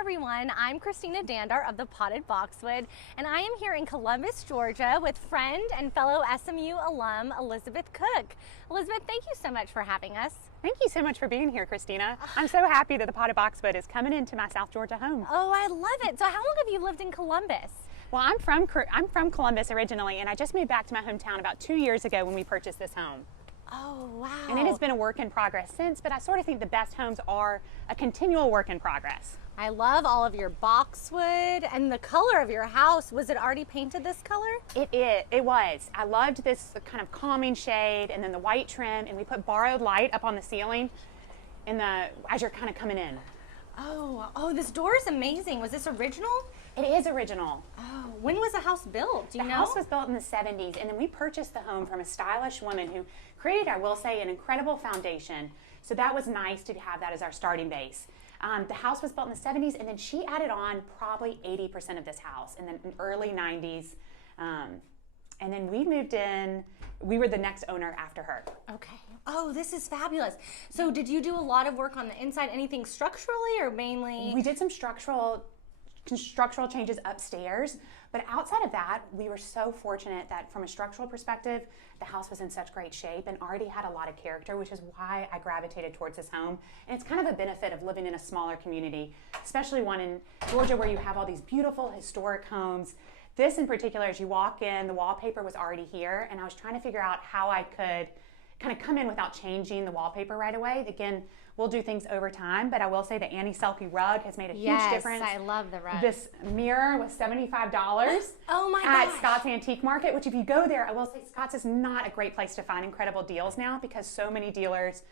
everyone, I'm Christina Dandar of the Potted Boxwood, and I am here in Columbus, Georgia with friend and fellow SMU alum Elizabeth Cook. Elizabeth, thank you so much for having us. Thank you so much for being here, Christina. I'm so happy that the Potted Boxwood is coming into my South Georgia home. Oh, I love it. So how long have you lived in Columbus? Well, I'm from Columbus originally, and I just moved back to my hometown about 2 years ago when we purchased this home. Oh, wow. And it has been a work in progress since, but I sort of think the best homes are a continual work in progress. I love all of your boxwood and the color of your house. Was it already painted this color? It was. I loved this kind of calming shade and then the white trim, and we put borrowed light up on the ceiling as you're kind of coming in. Oh, this door is amazing. Was this original? It is original. Oh, when was the house built? Do you know? The house was built in the 70s, and then we purchased the home from a stylish woman who created, I will say, an incredible foundation. So that was nice to have that as our starting base. The house was built in the 70s, and then she added on probably 80% of this house in the early 90s. And then we moved in. We were the next owner after her. Okay. Oh, this is fabulous. So did you do a lot of work on the inside? Anything structurally or mainly? We did some structural changes upstairs, but outside of that, we were so fortunate that from a structural perspective, the house was in such great shape and already had a lot of character, which is why I gravitated towards this home. And it's kind of a benefit of living in a smaller community, especially one in Georgia where you have all these beautiful historic homes. This in particular, as you walk in, the wallpaper was already here, and I was trying to figure out how I could kind of come in without changing the wallpaper right away. Again, we'll do things over time, but I will say the Annie-Selkie rug has made a huge difference. Yes, I love the rug. This mirror was $75 oh my at gosh. Scott's Antique Market, which if you go there, I will say Scott's is not a great place to find incredible deals now because so many dealers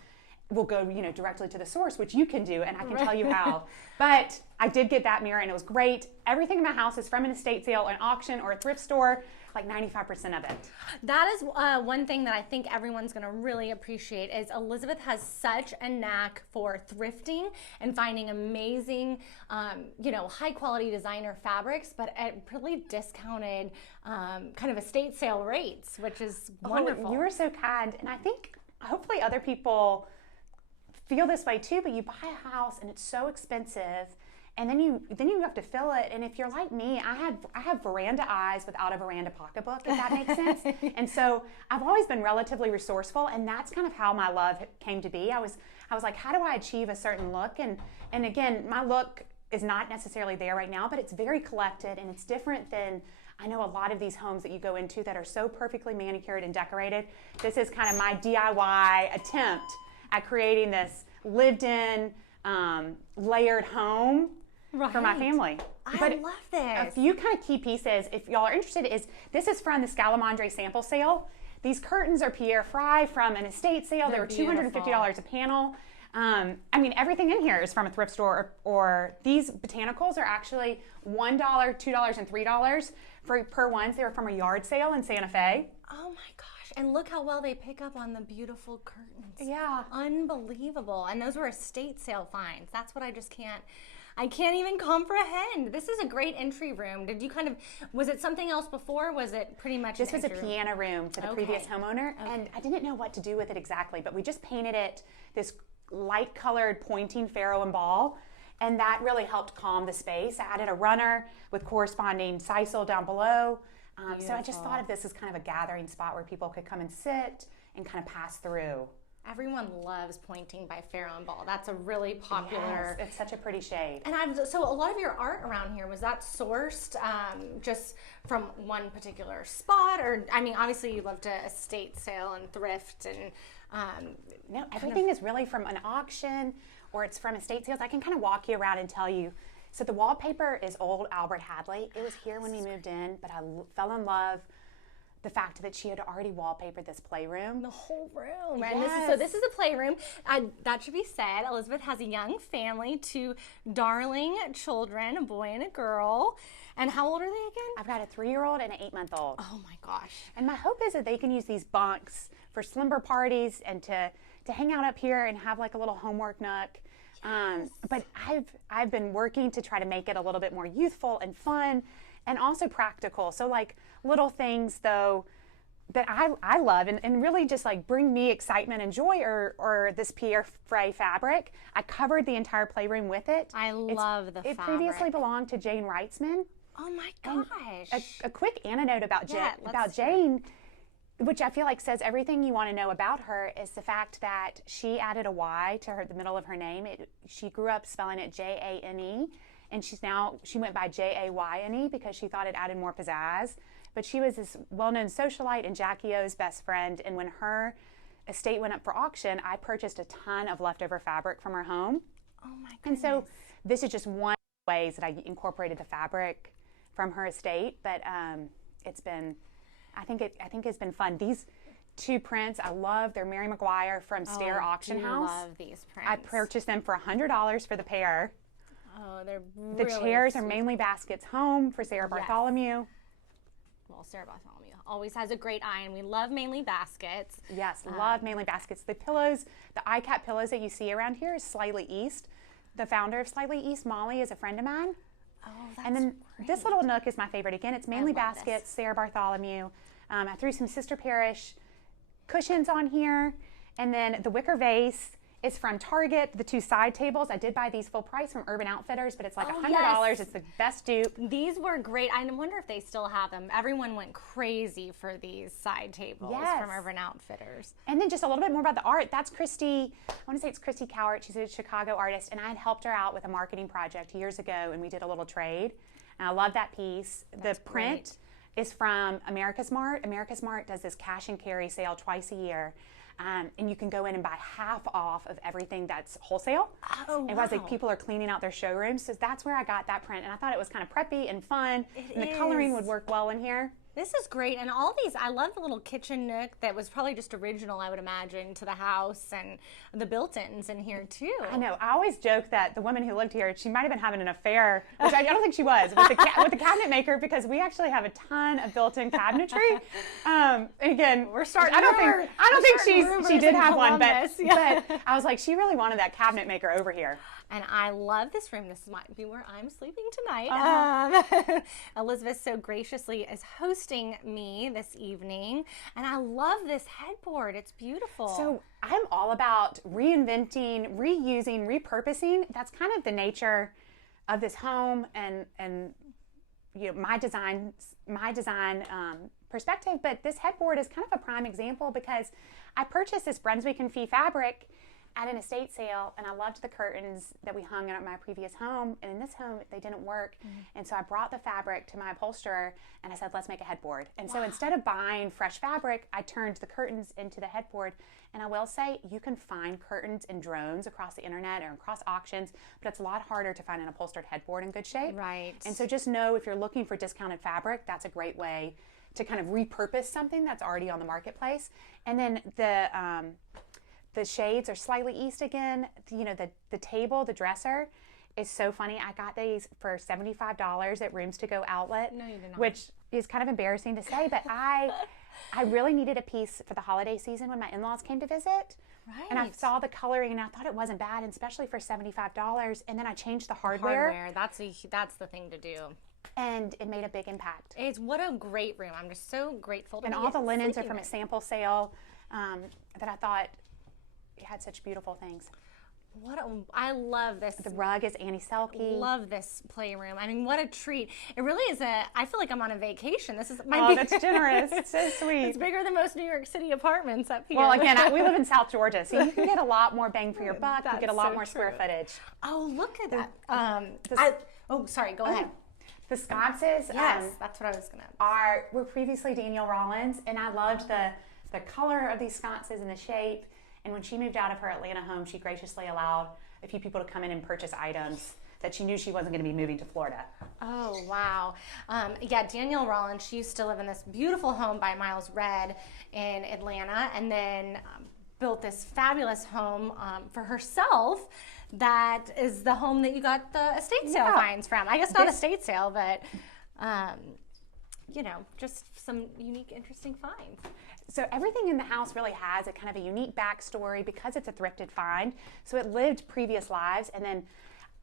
will go, directly to the source, which you can do, and I can tell you how. But I did get that mirror, and it was great. Everything in my house is from an estate sale, an auction, or a thrift store, like 95% of it. That is one thing that I think everyone's going to really appreciate is Elizabeth has such a knack for thrifting and finding amazing, high quality designer fabrics, but at really discounted kind of estate sale rates, which is wonderful. You were so kind, and I think hopefully other people feel this way too, but you buy a house and it's so expensive, and then you have to fill it. And if you're like me, I have veranda eyes without a veranda pocketbook, if that makes sense. And so I've always been relatively resourceful, and that's kind of how my love came to be. I was like, how do I achieve a certain look? And again, my look is not necessarily there right now, but it's very collected, and it's different than I know a lot of these homes that you go into that are so perfectly manicured and decorated. This is kind of my DIY attempt at creating this lived-in, layered home for my family. I love this. A few kind of key pieces, if y'all are interested, this is from the Scalamandre sample sale. These curtains are Pierre Fry from an estate sale. They were $250 a panel. Everything in here is from a thrift store, or these botanicals are actually $1, $2, and $3 per ones. They were from a yard sale in Santa Fe. Oh my gosh. And look how well they pick up on the beautiful curtains. Yeah. Unbelievable. And those were estate sale finds. That's what I can't even comprehend. This is a great entry room. Was it something else before? Was it pretty much This was a piano room for the previous homeowner, and I didn't know what to do with it exactly, but we just painted it this light colored pointing ferro and ball, and that really helped calm the space. I added a runner with corresponding sisal down below. So I just thought of this as kind of a gathering spot where people could come and sit and kind of pass through. Everyone loves pointing by ferro and ball. That's a really popular. Yes, it's such a pretty shade. And so a lot of your art around here, was that sourced just from one particular spot, or obviously you love to estate sale and thrift and. No, everything is really from an auction, or it's from estate sales. I can kind of walk you around and tell you. So the wallpaper is old Albert Hadley. It was here when we moved in, but I fell in love the fact that she had already wallpapered this playroom. The whole room. Yes. And this is a playroom. That should be said. Elizabeth has a young family, 2 darling children, a boy and a girl. And how old are they again? I've got a 3-year-old and an 8-month-old. Oh my gosh. And my hope is that they can use these bunks for slumber parties and to hang out up here and have like a little homework nook. But I've been working to try to make it a little bit more youthful and fun and also practical. So like little things though, that I love and really just like bring me excitement and joy or this Pierre Frey fabric. I covered the entire playroom with it. I love the fabric. It previously belonged to Jane Reitzman. Oh my gosh. A quick anecdote about Jane, which I feel like says everything you want to know about her, is the fact that she added a Y to the middle of her name. She grew up spelling it Jane, and she went by Jayne because she thought it added more pizzazz. But she was this well-known socialite and Jackie O's best friend. And when her estate went up for auction, I purchased a ton of leftover fabric from her home. Oh my goodness. And so this is just one of the ways that I incorporated the fabric from her estate. But it's been, I think it's been fun. These two prints, I love. They're Mary McGuire from Stair Auction House. I love these prints. I purchased them for $100 for the pair. Oh, they're really The chairs sweet. are mainly baskets home for Sarah Bartholomew. Well, Sarah Bartholomew always has a great eye, and we love mainly baskets. Yes, love mainly baskets. The pillows, the iCap pillows that you see around here is Slightly East. The founder of Slightly East, Molly, is a friend of mine. Oh, that's And then this little nook is my favorite. Again, it's mainly love baskets, this. Sarah Bartholomew. I threw some Sister Parish cushions on here. And then the wicker vase is from Target. The two side tables, I did buy these full price from Urban Outfitters, but it's like $100. yes. It's the best dupe. These were great. I wonder if they still have them. Everyone went crazy for these side tables from Urban Outfitters. And then just a little bit more about the art. That's Christy, I want to say it's Christy Cowart. She's a Chicago artist, and I had helped her out with a marketing project years ago, and we did a little trade. And I love that piece. That's the print is from America's Mart. America's Mart does this cash and carry sale twice a year. And you can go in and buy half off of everything that's wholesale. Oh, It was like people are cleaning out their showrooms. So that's where I got that print. And I thought it was kind of preppy and fun. And the coloring would work well in here. This is great. And all these, I love the little kitchen nook that was probably just original, I would imagine, to the house, and the built-ins in here too. I know. I always joke that the woman who lived here, she might have been having an affair, which I don't think she was, with the cabinet maker, because we actually have a ton of built-in cabinetry. Again, We're starting. I don't think she did have one, but Yeah. but I was like, she really wanted that cabinet maker over here. And I love this room. This might be where I'm sleeping tonight. Elizabeth so graciously is hosting me this evening. And I love this headboard. It's beautiful. So I'm all about reinventing, reusing, repurposing. That's kind of the nature of this home and you know, my design perspective. But this headboard is kind of a prime example because I purchased this Brunswick and Fee fabric at an estate sale, and I loved the curtains that we hung at my previous home, and in this home they didn't work. And so I brought the fabric to my upholsterer and I said, let's make a headboard. And so instead of buying fresh fabric, I turned the curtains into the headboard. And I will say, you can find curtains in drones across the internet or across auctions, but it's a lot harder to find an upholstered headboard in good shape. Right. And so just know, if you're looking for discounted fabric, that's a great way to kind of repurpose something that's already on the marketplace. And then the shades are Slightly East again. You know, the table, the dresser is so funny. I got these for $75 at Rooms to Go Outlet. No, you did not. Which is kind of embarrassing to say, but I really needed a piece for the holiday season when my in-laws came to visit. Right. And I saw the coloring and I thought it wasn't bad, and especially for $75. And then I changed the hardware. That's the thing to do. And it made a big impact. What a great room. I'm just so grateful to And be all the linens are sleeping from in. a sample sale that I thought had such beautiful things. I love this. The rug is Annie Selke. Love this playroom. I mean, what a treat. It really is I feel like I'm on a vacation. This is That's generous. It's so sweet. It's bigger than most New York City apartments up here. Well, again, we live in South Georgia, so you can get a lot more bang for your buck. You get a lot so more square true. footage. Oh, look at that. Sorry, go ahead. The sconces Yes, that's what I was going to. were previously Danielle Rollins, and I loved the color of these sconces and the shape. And when she moved out of her Atlanta home, she graciously allowed a few people to come in and purchase items that she knew she wasn't going to be moving to Florida. Oh, wow. Danielle Rollins, she used to live in this beautiful home by Miles Red in Atlanta, and then built this fabulous home for herself. That is the home that you got the estate sale finds from. I guess not estate sale, but just some unique, interesting finds. So everything in the house really has a kind of a unique backstory because it's a thrifted find. So it lived previous lives, and then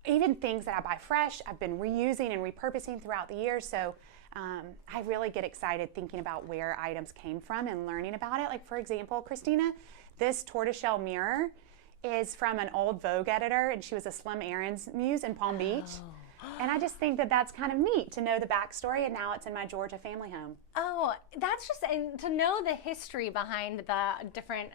even things that I buy fresh, I've been reusing and repurposing throughout the years. So I really get excited thinking about where items came from and learning about it. Like, for example, Christina, this tortoiseshell mirror is from an old Vogue editor, and she was a Slim Aarons muse in Palm Beach. And I just think that that's kind of neat to know the backstory, and now it's in my Georgia family home. Oh, that's just, and to know the history behind the different,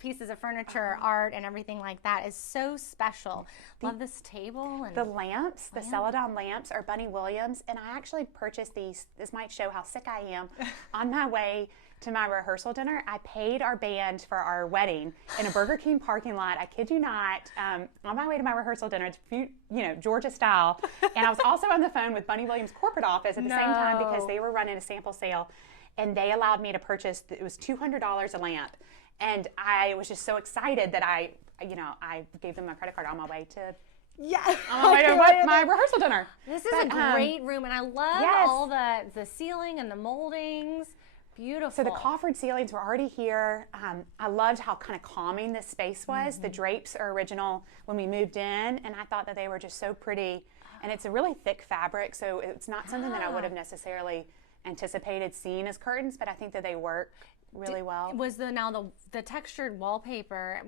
pieces of furniture, art, and everything like that is so special. Love this table. And the lamps, the Celadon lamps, are Bunny Williams, and I actually purchased these. This might show how sick I am. On my way to my rehearsal dinner, I paid our band for our wedding in a Burger King parking lot. I kid you not. On my way to my rehearsal dinner, it's Georgia style, and I was also on the phone with Bunny Williams' corporate office at the same time because they were running a sample sale, and they allowed me to purchase. It was $200 a lamp, and I was just so excited that I gave them my credit card on my way to. Yeah, on my way to my rehearsal dinner. This is a great room, and I love all the ceiling and the moldings. Beautiful. So the coffered ceilings were already here. I loved how kind of calming this space was. The drapes are original when we moved in, and I thought that they were just so pretty. And it's a really thick fabric, so it's not something that I would have necessarily anticipated seeing as curtains, but I think that they work really well. Was the textured wallpaper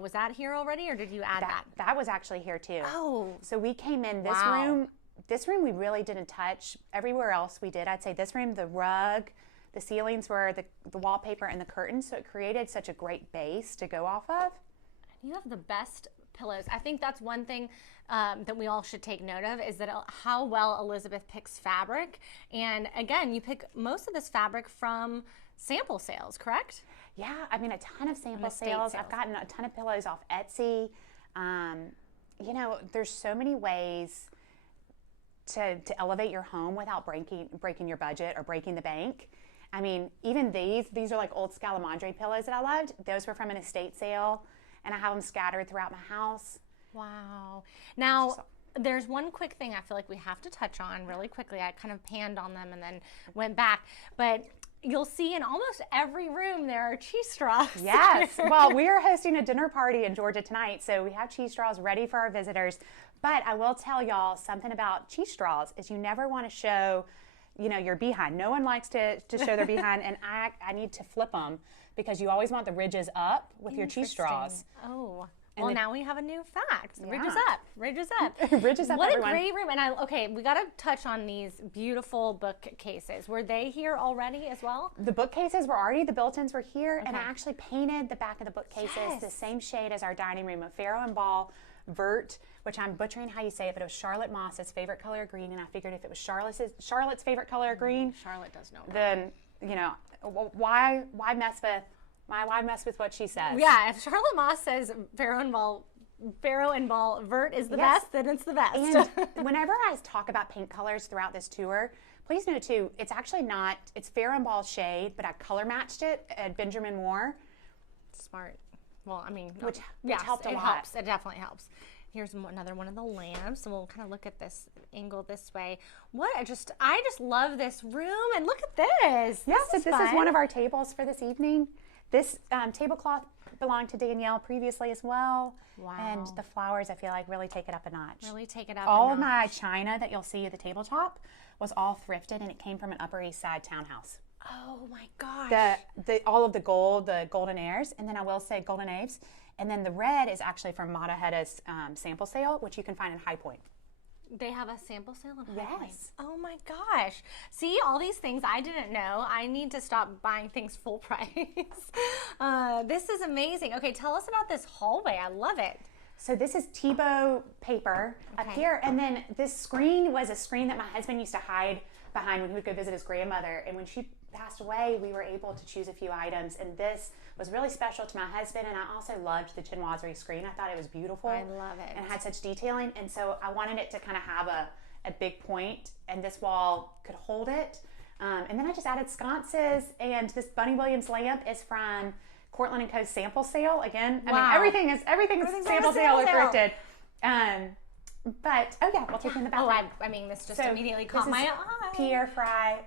was that here already, or did you add that? That was actually here too. Oh. So we came in this room. This room we really didn't touch. Everywhere else we did. I'd say this room, the rug, the ceilings were the wallpaper and the curtains, so it created such a great base to go off of. You have the best pillows. I think that's one thing that we all should take note of, is that how well Elizabeth picks fabric. And again, you pick most of this fabric from sample sales, correct? Yeah, I mean, a ton of sample sales. I've gotten a ton of pillows off Etsy. There's so many ways to elevate your home without breaking your budget or breaking the bank. I mean, even these are like old Scalamandre pillows that I loved. Those were from an estate sale, and I have them scattered throughout my house. Wow. Now, there's one quick thing I feel like we have to touch on really quickly. I kind of panned on them and then went back. But you'll see in almost every room there are cheese straws. Yes. Well, we are hosting a dinner party in Georgia tonight, so we have cheese straws ready for our visitors. But I will tell y'all something about cheese straws is you never want to show your behind. No one likes to show their behind, and I need to flip them because you always want the ridges up with your cheese straws. Oh. Well, now we have a new fact. Yeah. Ridges up. Ridges up. Ridges up, what everyone. a great room. And we got to touch on these beautiful bookcases. Were they here already as well? The bookcases were already, the built-ins were here, and I actually painted the back of the bookcases the same shade as our dining room, a Farrow and Ball Vert, which I'm butchering how you say it, but it was Charlotte Moss's favorite color of green, and I figured if it was Charlotte's favorite color of green, Charlotte does know. Then why mess with what she says? Yeah, if Charlotte Moss says Farrow and Ball Vert is the best, then it's the best. And whenever I talk about paint colors throughout this tour, please know too, it's actually not. It's Farrow and Ball shade, but I color matched it at Benjamin Moore. Smart. Well, I mean, which helped a lot. Helps. It definitely helps. Here's another one of the lamps, and we'll kind of look at this angle this way. I just love this room, and look at this. Yes, this is one of our tables for this evening. This tablecloth belonged to Danielle previously as well. Wow. And the flowers, I feel like, really take it up a notch. Really take it up all a of notch. my china that you'll see at the tabletop was all thrifted, and it came from an Upper East Side townhouse. Oh my gosh. All of the gold, the golden airs, and then I will say golden aves. And then the red is actually from Mata Hedda's sample sale, which you can find in High Point. They have a sample sale in High Point? Yes. Oh my gosh. See, all these things I didn't know. I need to stop buying things full price. This is amazing. Okay, tell us about this hallway. I love it. So this is Tebow paper up here. And then this screen was a screen that my husband used to hide behind when he would go visit his grandmother. And when she passed away, we were able to choose a few items. And this was really special to my husband. And I also loved the chinoiserie screen. I thought it was beautiful. I love it. And had such detailing. And so I wanted it to kind of have a big point, and this wall could hold it. And then I just added sconces. And this Bunny Williams lamp is from Cortland & Co. sample sale. Again, I mean, everything is sample sale or thrifted. But, we'll take you in the bathroom. I mean, this just immediately caught my eye. Pierre Fry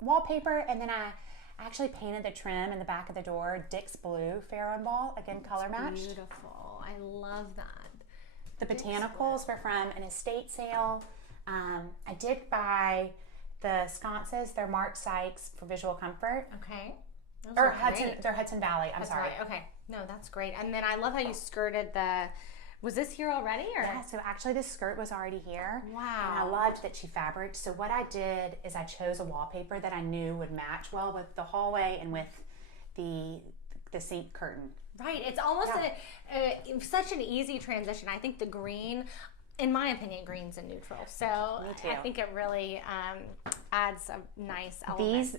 wallpaper, and then I actually painted the trim in the back of the door, Dick's Blue Farrow and Ball, again, color matched. Beautiful. I love that. The botanicals were from an estate sale. I did buy The Sconces, they're Mark Sykes for visual comfort. Okay. Those Or are Hudson, great. they're Hudson Valley. I'm That's sorry. right. Okay. No, that's great. And then I love how you skirted the. Was this here already? Or? Yeah, so actually this skirt was already here. Wow. And I loved that she fabricked. So what I did is I chose a wallpaper that I knew would match well with the hallway and with the sink curtain. Right. It's almost such an easy transition. I think the green, in my opinion, green's a neutral. So Me too. I think it really adds a nice element.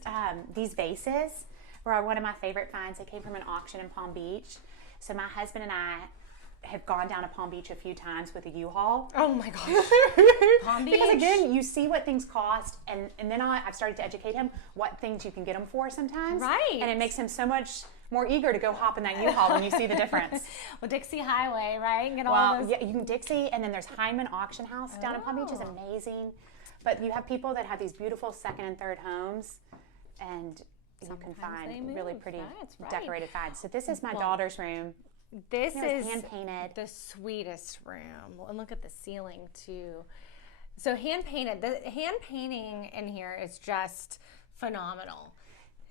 These vases were one of my favorite finds. They came from an auction in Palm Beach. So my husband and I have gone down to Palm Beach a few times with a U-Haul. Oh my gosh. Palm Beach. Because again, you see what things cost, and then I've started to educate him what things you can get them for sometimes. Right. And it makes him so much more eager to go hop in that U-Haul when you see the difference. Well, Dixie Highway, right? Get all those. Yeah, you can Dixie, and then there's Hyman Auction House down in Palm Beach is amazing. But you have people that have these beautiful second and third homes, and you can Sometimes they find really move. pretty That's right. decorated finds. So this is my daughter's room. This It was is hand painted. the sweetest room. And look at the ceiling too. So hand painted. The hand painting in here is just phenomenal.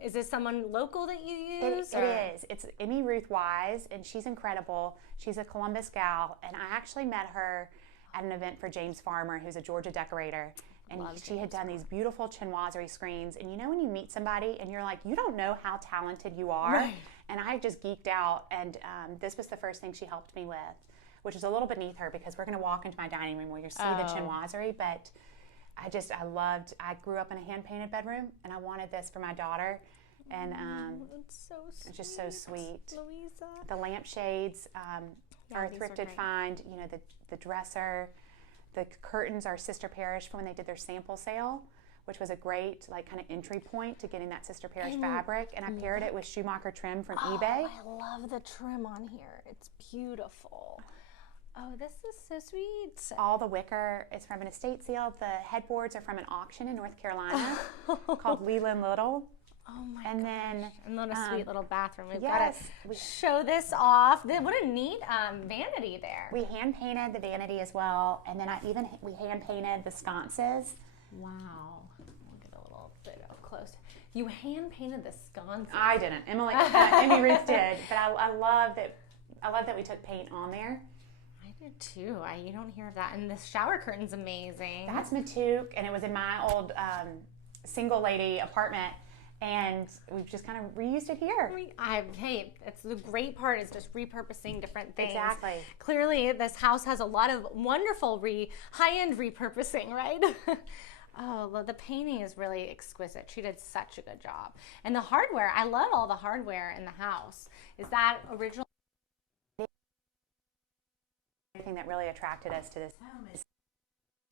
Is this someone local that you use? It is. It's Emmy Ruth Wise, and she's incredible. She's a Columbus gal, and I actually met her at an event for James Farmer, who's a Georgia decorator. And she had done these beautiful chinoiserie screens. And you know when you meet somebody and you're like, you don't know how talented you are. Right. And I just geeked out. And this was the first thing she helped me with, which is a little beneath her because we're going to walk into my dining room where you see the chinoiserie. But I grew up in a hand-painted bedroom, and I wanted this for my daughter. And it's so sweet. it's just so sweet. Louisa. The lampshades are a these are thrifted great. find. You know, the dresser. The curtains are Sister Parish from when they did their sample sale, which was a great kind of entry point to getting that Sister Parish fabric. And I paired it with Schumacher trim from eBay. I love the trim on here. It's beautiful. Oh, this is so sweet. All the wicker is from an estate sale. The headboards are from an auction in North Carolina called Leland Little. Oh my And gosh. then And then a sweet little bathroom. We've yes, got to show this off. What a neat vanity there. we hand painted the vanity as well, and then we hand painted the sconces. Wow. We'll get a little bit up close. You hand painted the sconces. I didn't. Emmy Ruth did, but I love that. I love that we took paint on there. I did too. You don't hear of that. And the shower curtain's amazing. That's Matuk, and it was in my old single lady apartment, and we've just kind of reused it here. Hey, it's the great part is just repurposing different things. Exactly. Clearly, this house has a lot of wonderful high-end repurposing, right? Oh, the painting is really exquisite. She did such a good job. And the hardware, I love all the hardware in the house. Is that original? The thing that really attracted us to this home is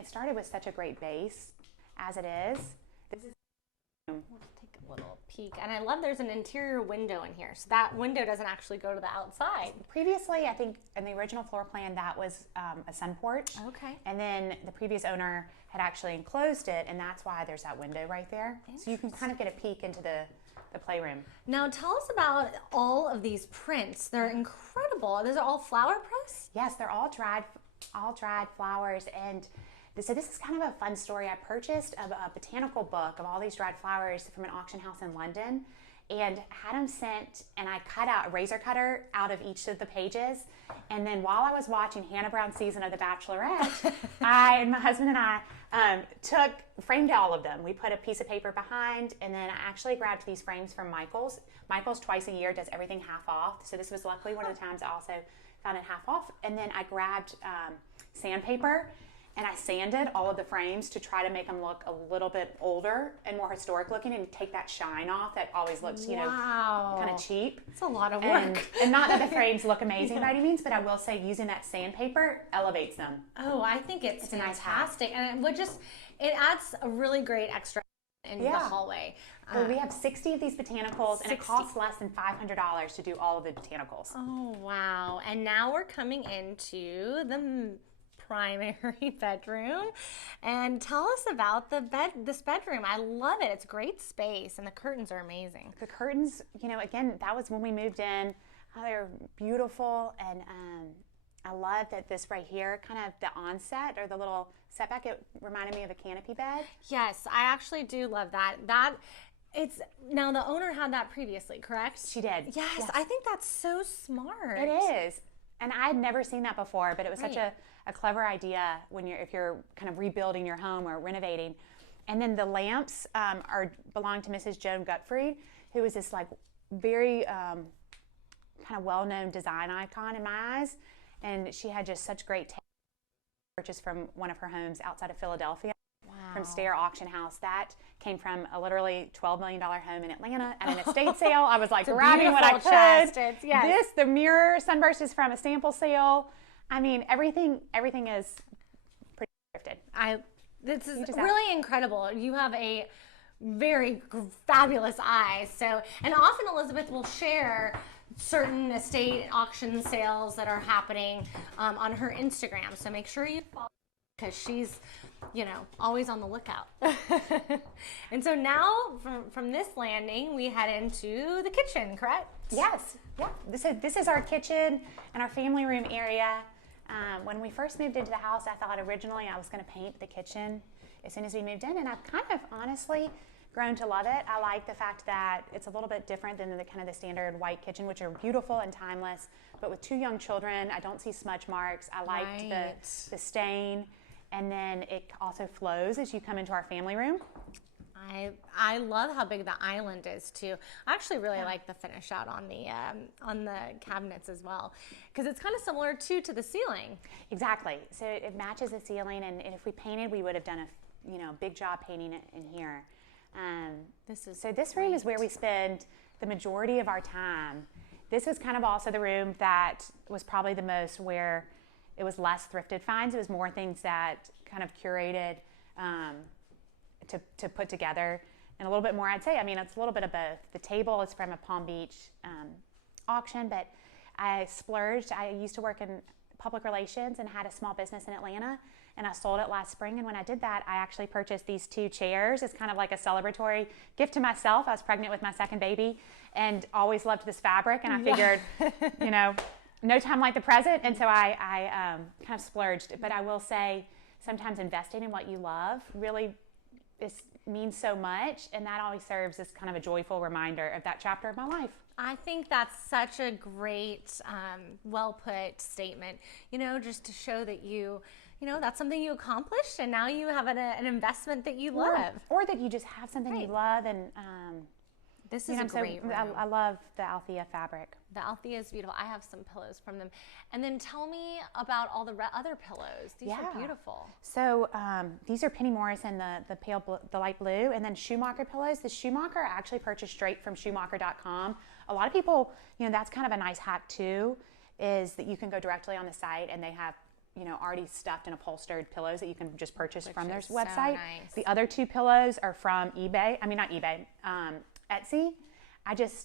it started with such a great base as it is. This is Let's take a little peek. And I love there's an interior window in here. So that window doesn't actually go to the outside. previously, I think in the original floor plan, that was a sun porch. Okay. And then the previous owner had actually enclosed it, and that's why there's that window right there. So you can kind of get a peek into the playroom. Now tell us about all of these prints. They're incredible. Those are all flower press? Yes, they're all dried flowers. And so this is kind of a fun story. I purchased a botanical book of all these dried flowers from an auction house in London, and had them sent, and I cut out a razor cutter out of each of the pages. And then while I was watching Hannah Brown's season of The Bachelorette, my husband and I framed all of them. We put a piece of paper behind, and then I actually grabbed these frames from Michael's. Michael's twice a year does everything half off. So this was luckily one of the times I also found it half off. And then I grabbed sandpaper, and I sanded all of the frames to try to make them look a little bit older and more historic looking, and take that shine off that always looks, Wow. kind of cheap. It's a lot of work. And not that the frames look amazing by any means, but I will say using that sandpaper elevates them. Oh, I think it's a nice hat. fantastic. And it adds a really great extra in the hallway. Well, we have 60 of these botanicals, and it 60. costs less than $500 to do all of the botanicals. Oh, wow. And now we're coming into the primary bedroom. And tell us about this bedroom. I love it. It's a great space, and the curtains are amazing. The curtains, again, that was when we moved in. They're beautiful, and I love that this right here, kind of the onset or the little setback, it reminded me of a canopy bed. Yes, I actually do love that. It's now the owner had that previously, correct? She did. Yes, I think that's so smart. It is. And I had never seen that before, but it was such a clever idea if you're kind of rebuilding your home or renovating. And then the lamps belong to Mrs. Joan Gutfried, who is this like very kind of well-known design icon in my eyes. And she had just such great taste. Purchased from one of her homes outside of Philadelphia. From Stair Auction House. That came from a literally $12 million home in Atlanta at an estate sale. I was like grabbing what I could. The mirror sunburst is from a sample sale. I mean, everything is pretty thrifted. This is really incredible. You have a very fabulous eye. So, and often Elizabeth will share certain estate auction sales that are happening on her Instagram. So make sure you follow, because she's always on the lookout. And so now from this landing, we head into the kitchen, correct? Yes. Yeah. This is our kitchen and our family room area. When we first moved into the house, I thought originally I was going to paint the kitchen as soon as we moved in, and I've kind of honestly grown to love it. I like the fact that it's a little bit different than the kind of the standard white kitchen, which are beautiful and timeless. But with 2 young children, I don't see smudge marks. I liked the stain. And then it also flows as you come into our family room. I love how big the island is too. I actually really like the finish out on the cabinets as well, because it's kind of similar too to the ceiling. Exactly. So it matches the ceiling, and if we painted, we would have done a big job painting it in here. This room is where we spend the majority of our time. This is kind of also the room that was probably the most where it was less thrifted finds. It was more things that kind of curated to put together, and a little bit more, I'd say. I mean, it's a little bit of both. The table is from a Palm Beach auction, but I splurged. I used to work in public relations and had a small business in Atlanta, and I sold it last spring. And when I did that, I actually purchased these 2 chairs as kind of like a celebratory gift to myself. I was pregnant with my second baby and always loved this fabric, and I figured, no time like the present, and so I kind of splurged. But I will say, sometimes investing in what you love really means so much, and that always serves as kind of a joyful reminder of that chapter of my life. I think that's such a great, well-put statement, just to show that that's something you accomplished, and now you have an investment that you love. Or that you just have something you love, and this is a great room. I love the Althea fabric. The Althea is beautiful. I have some pillows from them. And then tell me about all the other pillows. These are beautiful. So these are Penny Morrison, the light blue, and then Schumacher pillows. The Schumacher I actually purchased straight from Schumacher.com. A lot of people, that's kind of a nice hack too, is that you can go directly on the site and they have already stuffed and upholstered pillows that you can just purchase from their website. Nice. The other 2 pillows are from eBay. I mean, not eBay, Etsy.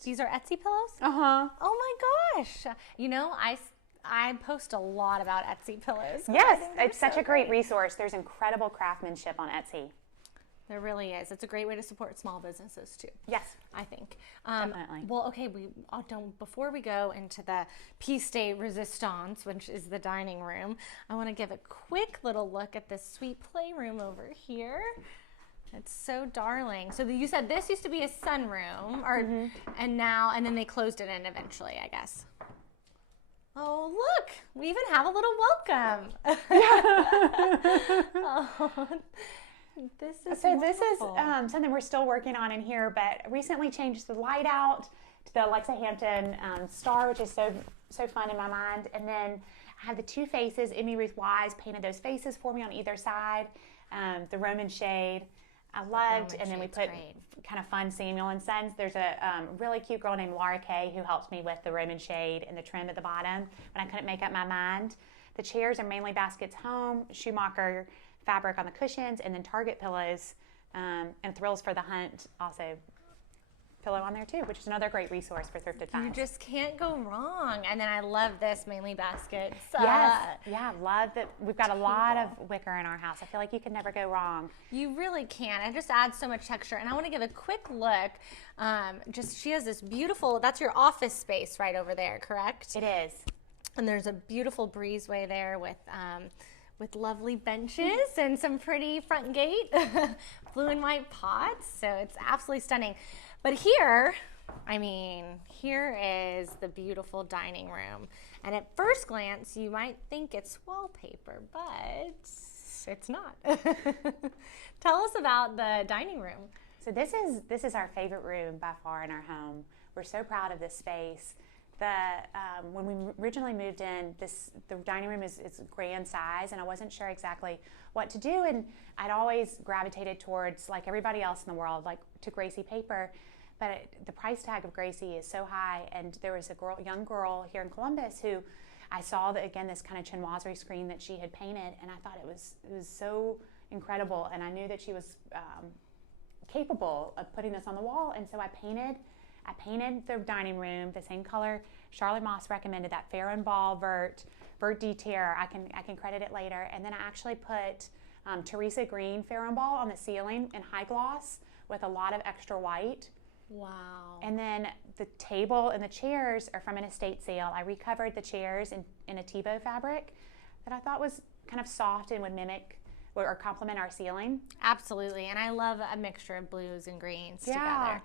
These are Etsy pillows? Uh-huh. Oh my gosh. I post a lot about Etsy pillows. Yes, it's such a great resource. There's incredible craftsmanship on Etsy. There really is. It's a great way to support small businesses too. Yes, I think. Definitely. Well, okay. Before we go into the pièce de résistance, which is the dining room, I want to give a quick little look at this sweet playroom over here. It's so darling. So you said this used to be a sunroom, and then they closed it in eventually, I guess. Oh, look! We even have a little welcome. Oh, this is something we're still working on in here, but recently changed the light out to the Alexa Hampton star, which is so fun in my mind. And then I have the 2 faces. Emmy Ruth Wise painted those faces for me on either side. The Roman shade I loved, and then we put kind of fun Samuel and Sons. There's a really cute girl named Laura Kay who helps me with the Roman shade and the trim at the bottom when I couldn't make up my mind. The chairs are mainly Baskets Home, Schumacher fabric on the cushions, and then Target pillows, and Thrills for the Hunt also pillow on there too, which is another great resource for thrifted finds. You just can't go wrong. And then I love this, mainly Baskets. Yes, I love that. We've got a lot of wicker in our house. I feel like you can never go wrong. You really can. It just adds so much texture. And I want to give a quick look. She has this beautiful, that's your office space right over there, correct? It is. And there's a beautiful breezeway there with lovely benches and some pretty front gate, blue and white pots. So it's absolutely stunning. But here, I mean, here is the beautiful dining room. And at first glance, you might think it's wallpaper, but it's not. Tell us about the dining room. So this is our favorite room by far in our home. We're so proud of this space. When we originally moved in, the dining room is grand size, and I wasn't sure exactly what to do. And I'd always gravitated towards, like everybody else in the world, like to Gracie paper. But the price tag of Gracie is so high, and there was a young girl here in Columbus who I saw that, again, this kind of chinoiserie screen that she had painted, and I thought it was so incredible, and I knew that she was capable of putting this on the wall, and so I painted the dining room the same color Charlotte Moss recommended, that Fair and Ball Vert detail. I can credit it later, and then I actually put Teresa Green Fair and Ball on the ceiling in high gloss with a lot of extra white. Wow. And then the table and the chairs are from an estate sale. I recovered the chairs in a Tebow fabric that I thought was kind of soft and would mimic or complement our ceiling. Absolutely, and I love a mixture of blues and greens together.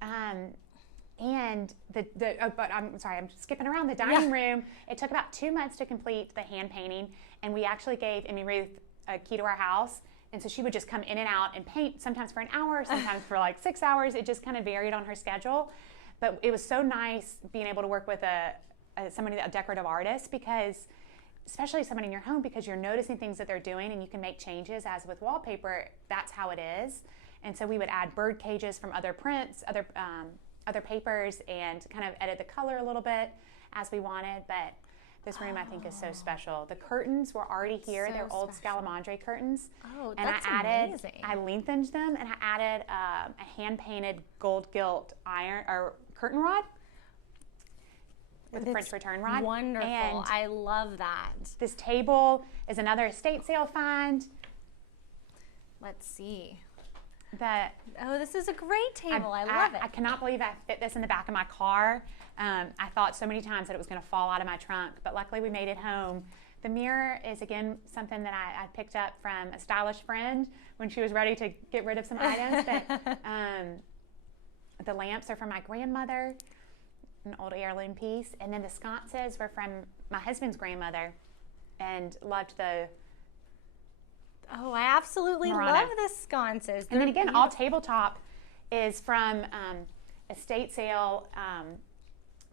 And but I'm sorry, I'm skipping around the dining room. It took about 2 months to complete the hand painting, and we actually gave Emmy Ruth a key to our house. And so she would just come in and out and paint, sometimes for an hour, sometimes for like 6 hours. It just kind of varied on her schedule. But it was so nice being able to work with a decorative artist, because especially someone in your home, because you're noticing things that they're doing and you can make changes. As with wallpaper, that's how it is. And so we would add bird cages from other prints, other papers, and kind of edit the color a little bit as we wanted. But this room, I think, is so special. The curtains were already here. So they're old Scalamandre curtains. Oh, and that's amazing. I lengthened them, and I added a hand-painted gold gilt iron or curtain rod with a French return rod. Wonderful. And I love that. this table is another estate sale find. Let's see. Oh, this is a great table. I love it. I cannot believe I fit this in the back of my car. I thought so many times that it was going to fall out of my trunk, but luckily we made it home. The mirror is, again, something that I picked up from a stylish friend when she was ready to get rid of some items. But the lamps are from my grandmother, an old heirloom piece. And then the sconces were from my husband's grandmother, and loved the... Oh, I absolutely love the sconces. And then again, all tabletop is from estate sale,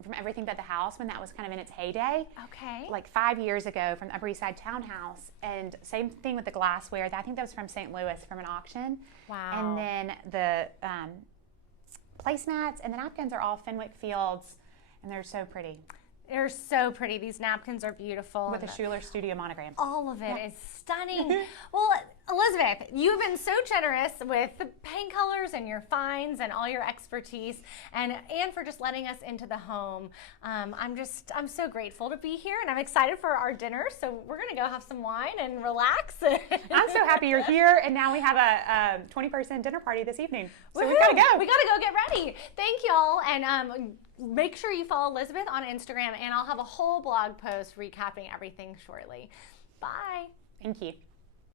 from Everything But the House, when that was kind of in its heyday. Okay. Like 5 years ago, from the Upper East Side Townhouse. And same thing with the glassware. I think that was from St. Louis, from an auction. Wow. And then the placemats and the napkins are all Fenwick Fields, and they're so pretty. They're so pretty. These napkins are beautiful. With a Schuler Studio monogram. All of it is stunning. Well, Elizabeth, you've been so generous with the paint colors and your finds and all your expertise, and for just letting us into the home. I'm so grateful to be here, and I'm excited for our dinner. So we're gonna go have some wine and relax. I'm so happy you're here, and now we have a 20-person dinner party this evening. So Woo-hoo! we gotta go. We gotta go get ready. Thank y'all, and make sure you follow Elizabeth on Instagram, and I'll have a whole blog post recapping everything shortly. Bye. Thank you.